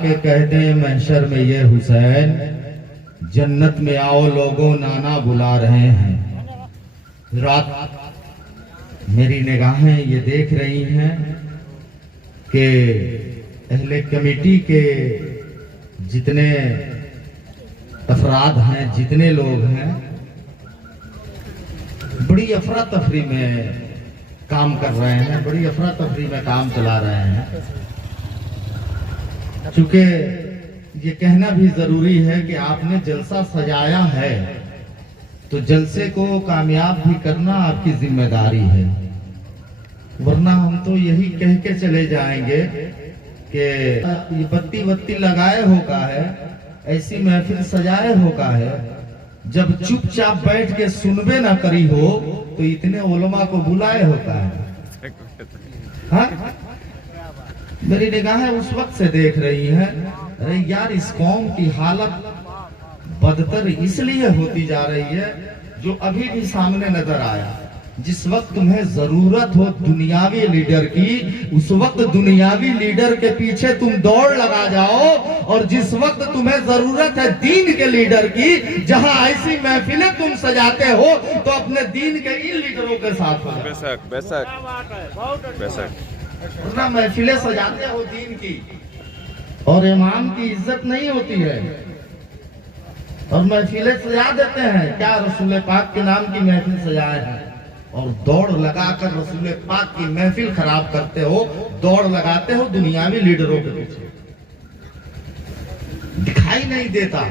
के कह दें महशर में ये हुसैन, जन्नत में आओ लोगों नाना बुला रहे हैं। रात मेरी निगाहें ये देख रही हैं कि अहले कमेटी के जितने अफराद हैं, जितने लोग हैं, बड़ी अफरा तफरी में काम कर रहे हैं, बड़ी अफरा तफरी में काम चला रहे हैं। चूंकि ये कहना भी जरूरी है कि आपने जलसा सजाया है तो जलसे को कामयाब भी करना आपकी जिम्मेदारी है, वरना हम तो यही कह के चले जाएंगे कि ये बत्ती बत्ती लगाए होगा है, ऐसी महफिल सजाए होगा है, जब चुपचाप बैठ के सुनबे ना करी हो तो इतने उलमा को बुलाए होता है। हाँ? मेरी निगाहें उस वक्त से देख रही है, अरे यार इस कौम की हालत बदतर इसलिए होती जा रही है जो अभी भी सामने नजर आया। जिस वक्त तुम्हें जरूरत हो दुनियावी लीडर की, उस वक्त दुनियावी लीडर के पीछे तुम दौड़ लगा जाओ, और जिस वक्त तुम्हें जरूरत है दीन के लीडर की, जहां ऐसी महफिलें तुम सजाते हो तो अपने दीन के इन लीडरों के साथ हो। बेशक बेशक बेशक ना महफिलें सजाते हो दीन की, और इमाम की इज्जत नहीं होती है, और महफिलें सजा देते हैं। क्या रसूल पाक के नाम की महफिल सजाए हैं, और दौड़ लगाकर रसूल पाक की महफिल खराब करते हो, दौड़ लगाते हो दुनियावी लीडरों के पीछे। दिखाई नहीं देता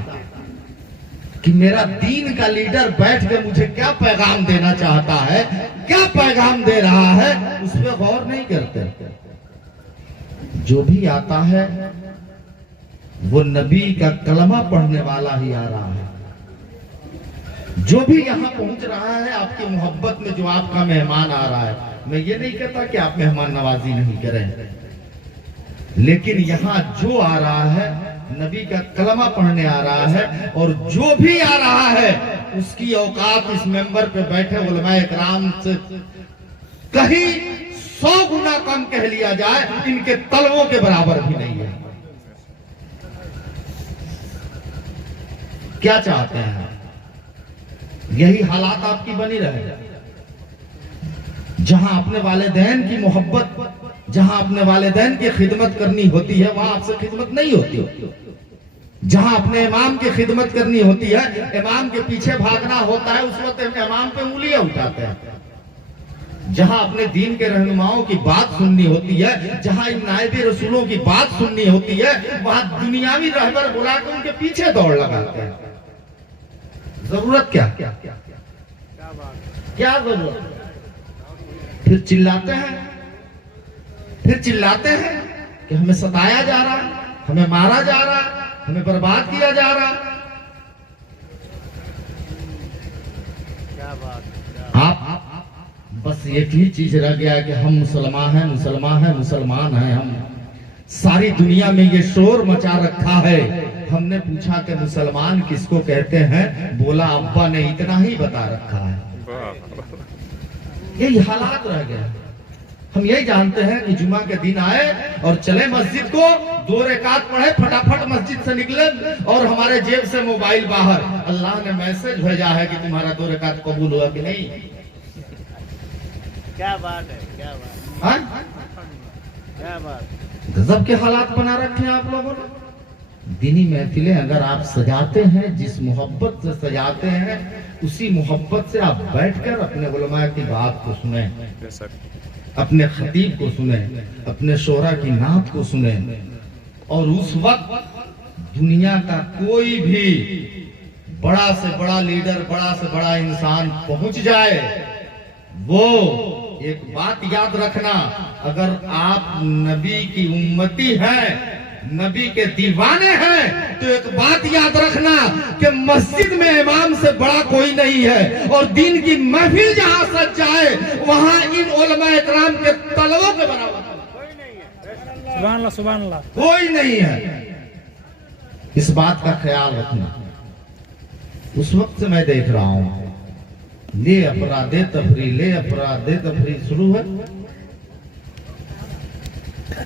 कि मेरा दीन का लीडर बैठ के मुझे क्या पैगाम देना चाहता है, क्या पैगाम दे रहा है, उस पर गौर नहीं करते। जो भी आता है वो नबी का कलमा पढ़ने वाला ही आ रहा है। जो भी यहाँ पहुंच रहा है आपकी मोहब्बत में, जो आपका मेहमान आ रहा है, मैं ये नहीं कहता कि आप मेहमान नवाजी नहीं करें, लेकिन यहाँ जो आ रहा है नबी का कलमा पढ़ने आ रहा है, और जो भी आ रहा है उसकी औकात इस मेंबर पे बैठे उलमाए किराम से कहीं 100 गुना कम कह लिया जाए, इनके तलवों के बराबर भी नहीं है। क्या चाहते हैं? यही हालात आपकी बनी रहे, जहां अपने वालिदैन की मोहब्बत, जहां अपने वालिदैन की खिदमत करनी होती है वहां आपसे खिदमत नहीं होती। जहां अपने इमाम की खिदमत करनी होती है, इमाम के पीछे भागना होता है, उस वक्त इमाम पे उंगलियां उठाते हैं। जहां अपने दीन के रहनुमाओं की बात सुननी होती है, जहां इन नायबी रसूलों की बात सुननी होती है, वहां दुनियावी रहबर बुलाकर उनके पीछे दौड़ लगाते हैं। जरूरत क्या क्या जरूरत? फिर चिल्लाते हैं, फिर चिल्लाते हैं कि हमें सताया जा रहा है, हमें मारा जा रहा है, हमें बर्बाद किया जा रहा है। आप बस एक ही चीज रह गया कि हम मुसलमान हैं, मुसलमान हैं, मुसलमान हैं। हम सारी दुनिया में ये शोर मचा रखा है। हमने पूछा कि मुसलमान किसको कहते हैं, बोला अब्बा ने इतना ही बता रखा है। यही हालात रह गए। हम यही जानते हैं कि जुमा के दिन आए और चले मस्जिद को, 2 रकात पढ़े, फटाफट मस्जिद से निकले और हमारे जेब से मोबाइल बाहर। अल्लाह ने मैसेज भेजा है कि तुम्हारा 2 रकात कबूल हुआ कि नहीं। क्या बात है, क्या बात, हाँ? क्या बात। गजब के हालात बना रखे हैं आप लोगों ने। दीनी महफिलें अगर आप सजाते हैं, जिस मोहब्बत से सजाते हैं, उसी मोहब्बत से आप बैठकर अपने उलमा की बात को सुने, अपने खतीब को सुने, अपने शोरा की नात को सुने, और उस वक्त दुनिया का कोई भी बड़ा से बड़ा लीडर, बड़ा से बड़ा इंसान पहुंच जाए, वो एक बात याद रखना, अगर आप नबी की उम्मती हैं, नबी के दीवाने हैं, तो एक बात याद रखना कि मस्जिद में इमाम से बड़ा कोई नहीं है, और दीन की महफिल जहां सज जाए वहां इन उलमा इकराम के तलवों के बराबर कोई नहीं है। सुभान अल्लाह, सुभान अल्लाह। कोई नहीं है। इस बात का ख्याल रखना। उस वक्त से मैं देख रहा हूं, ले अफरादे तफरी, ले अफरादे तफरी शुरू है।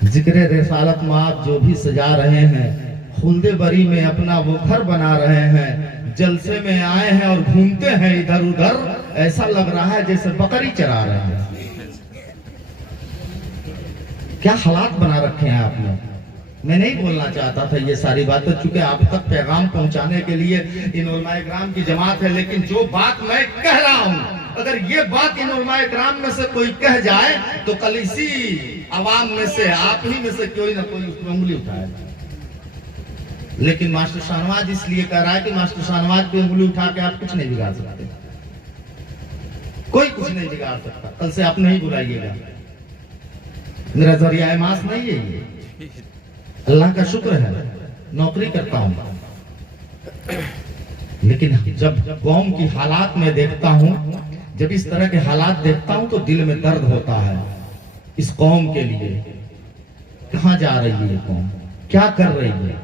जिक्र रिसालत में आप जो भी सजा रहे हैं, खुल्दे बरी में अपना वो घर बना रहे हैं, जलसे में आए हैं और घूमते हैं इधर उधर, ऐसा लग रहा है जैसे बकरी चरा रहे हैं। क्या हालात बना रखे हैं आपने। मैं नहीं बोलना चाहता था ये सारी बातें, चूंकि आप तक पैगाम पहुंचाने के लिए इन उलमाए किराम की जमात है, लेकिन जो बात मैं कह रहा हूं, अगर ये बात इन उलमाए किराम में से कोई कह जाए तो कल इसी आवाम में से, आप ही में से कोई ना कोई उसमें उंगली उठाएगा। लेकिन मास्टर शाहनवाज इसलिए कह रहा है कि मास्टर शाहनवाज पे उंगली उठा के आप कुछ नहीं बिगाड़ सकते, कोई कुछ नहीं बिगाड़ सकता। कल से आप नहीं बुलाइएगा, मेरा जरिया मास नहीं है ये, अल्लाह का शुक्र है नौकरी करता हूं। लेकिन जब कौम की हालात में देखता हूं, जब इस तरह के हालात देखता हूं तो दिल में दर्द होता है इस कौम के लिए। कहां जा रही है ये कौम, क्या कर रही है,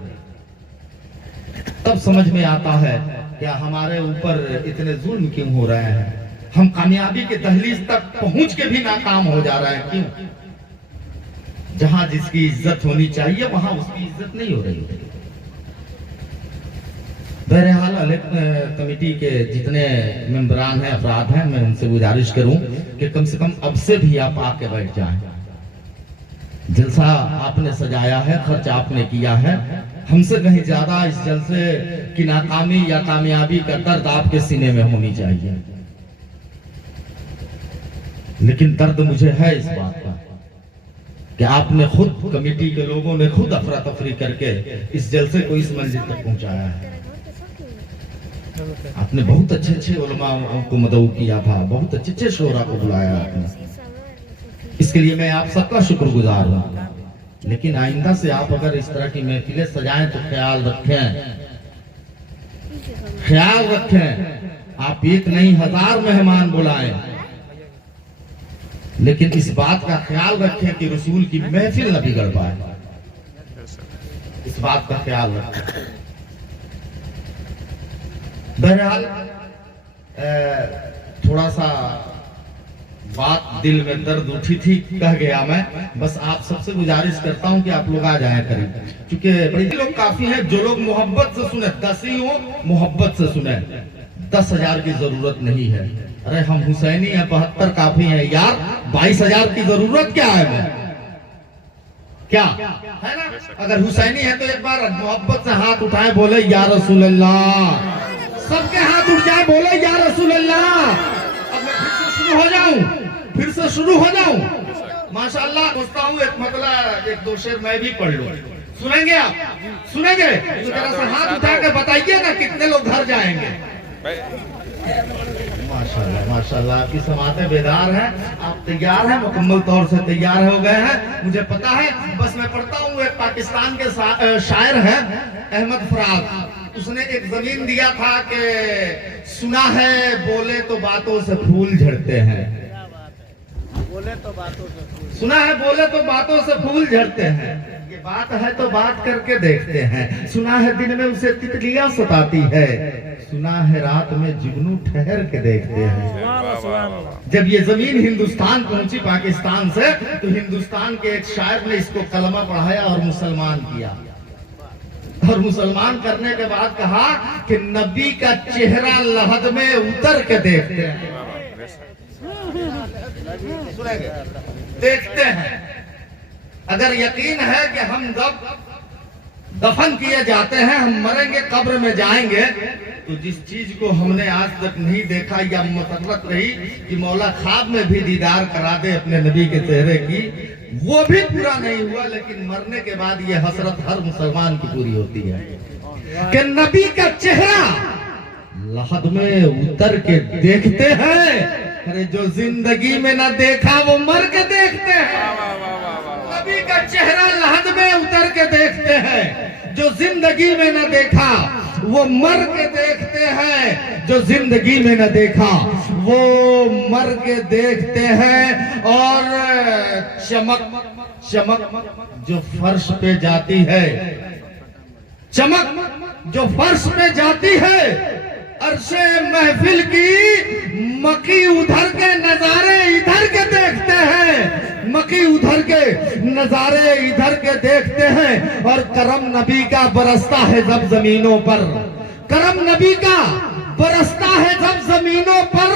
तब समझ में आता है क्या हमारे ऊपर इतने जुल्म क्यों हो रहे हैं। हम कामयाबी के दहलीज तक पहुंच के भी नाकाम हो जा रहे हैं, क्यों। जहां जिसकी इज्जत होनी चाहिए वहां उसकी इज्जत नहीं हो रही है। बहरहाल कमेटी के जितने मेंबरान हैं, अफराद हैं, मैं उनसे गुजारिश करूं कि कम से कम अब से भी आप आके बैठ जाएं। जलसा आपने सजाया है, खर्च आपने किया है, हमसे कहीं ज्यादा इस जलसे की नाकामी या कामयाबी का दर्द आपके सीने में होनी चाहिए। लेकिन दर्द मुझे है इस बात का कि आपने खुद, कमेटी के लोगों ने खुद अफरा तफरी करके इस जलसे को इस मंजिल तक पहुंचाया है। आपने बहुत अच्छे अच्छे उलमा को मदऊ किया था, बहुत अच्छे अच्छे शोरा को बुलाया आपने, इसके लिए मैं आप सबका शुक्रगुजार हूँ। लेकिन आइंदा से आप अगर इस तरह की महफिलें सजाएं तो ख्याल रखें, आप एक नहीं 1000 मेहमान बुलाएं, लेकिन इस बात का ख्याल रखें कि रसूल की महफिल न बिगड़ पाए, इस बात का ख्याल रखें। बहरहाल थोड़ा सा बात दिल में दर्द उठी थी, कह गया मैं। बस आप सबसे गुजारिश करता हूं कि आप लोग आ जाएं करीब, क्योंकि बड़े लोग काफी हैं। जो लोग मोहब्बत से सुने, 10 ही हो, मोहब्बत से सुने, 10,000 की जरूरत नहीं है। अरे हम हुसैनी हैं, 72 काफी हैं यार, 22,000 की जरूरत क्या है, क्या है ना। अगर हुसैनी है तो एक बार मोहब्बत से हाथ उठाए, बोले या रसूल अल्लाह, सबके हाथ उठ जाए, बोले या रसूल अल्लाह। अब मैं फिर से शुरू हो जाऊं, माशाअल्लाह। सोचता हूँ एक मतलब 1-2 शेर मैं भी पढ़ लूं। सुनेंगे आप, सुनेंगे तो जरा सा हाथ उठा के बताइए ना कितने लोग घर जाएंगे। माशाल्लाह माशाल्लाह, आपकी समातें बेदार हैं, आप तैयार हैं, मुकम्मल तौर से तैयार हो गए हैं, मुझे पता है। बस मैं पढ़ता हूँ, एक पाकिस्तान के शायर हैं अहमद फराज, उसने एक जमीन दिया था कि सुना है बोले तो बातों से फूल झड़ते हैं, बोले तो बातों से फूल, सुना है बोले तो बातों से फूल झड़ते हैं। ये बात है तो बात करके देखते हैं। सुना है दिन में उसे तितलियां सताती है, सुना है रात में जुगनू ठहर के देखते हैं। जब ये जमीन हिंदुस्तान पहुंची पाकिस्तान से, तो हिंदुस्तान के एक शायर ने इसको कलमा पढ़ाया और मुसलमान किया। और मुसलमान करने के बाद कहा कि नबी का चेहरा लहद में उतर के देखते हैं, सुनेंगे, देखते हैं। अगर यकीन है कि हम जब दफन किए जाते हैं, हम मरेंगे, कब्र में जाएंगे, तो जिस चीज को हमने आज तक नहीं देखा या मसरत रही कि मौला ख्वाब में भी दीदार करा दे अपने नबी के चेहरे की, वो भी पूरा नहीं हुआ। लेकिन मरने के बाद ये हसरत हर मुसलमान की पूरी होती है कि नबी का चेहरा लहद में उतर के देखते हैं। अरे जो जिंदगी में न देखा वो मर के देखते हैं। नबी का चेहरा लहद में उतर के देखते हैं। जो जिंदगी में न देखा वो मर के देखते हैं, जो जिंदगी में न देखा वो मर के देखते हैं। और चमक जो फर्श पे जाती है, चमक जो फर्श पे जाती है, अरशे महफिल की मकी उधर के नजारे इधर के देखते हैं। मक्की उधर के नजारे इधर के देखते हैं, और करम नबी का बरसता है जब जमीनों पर, करम नबी का बरसता है जब जमीनों पर,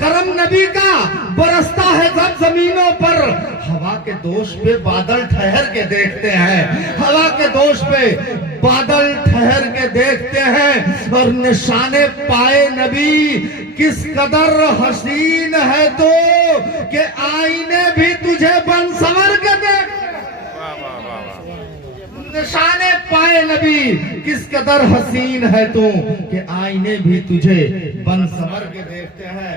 करम नबी का बरसता है जब जमीनों पर। हवा के दोष पे बादल ठहर के देखते हैं, हवा के दोष पे बादल ठहर के देखते हैं, और निशाने पाए नबी किस कदर हसीन है तो, कि आईने भी तुझे बन संवर के देख। वाह वाह वाह वाह। निशाने पाए नबी किस कदर हसीन है तू, कि आईने भी तुझे बन संवर के देखते हैं।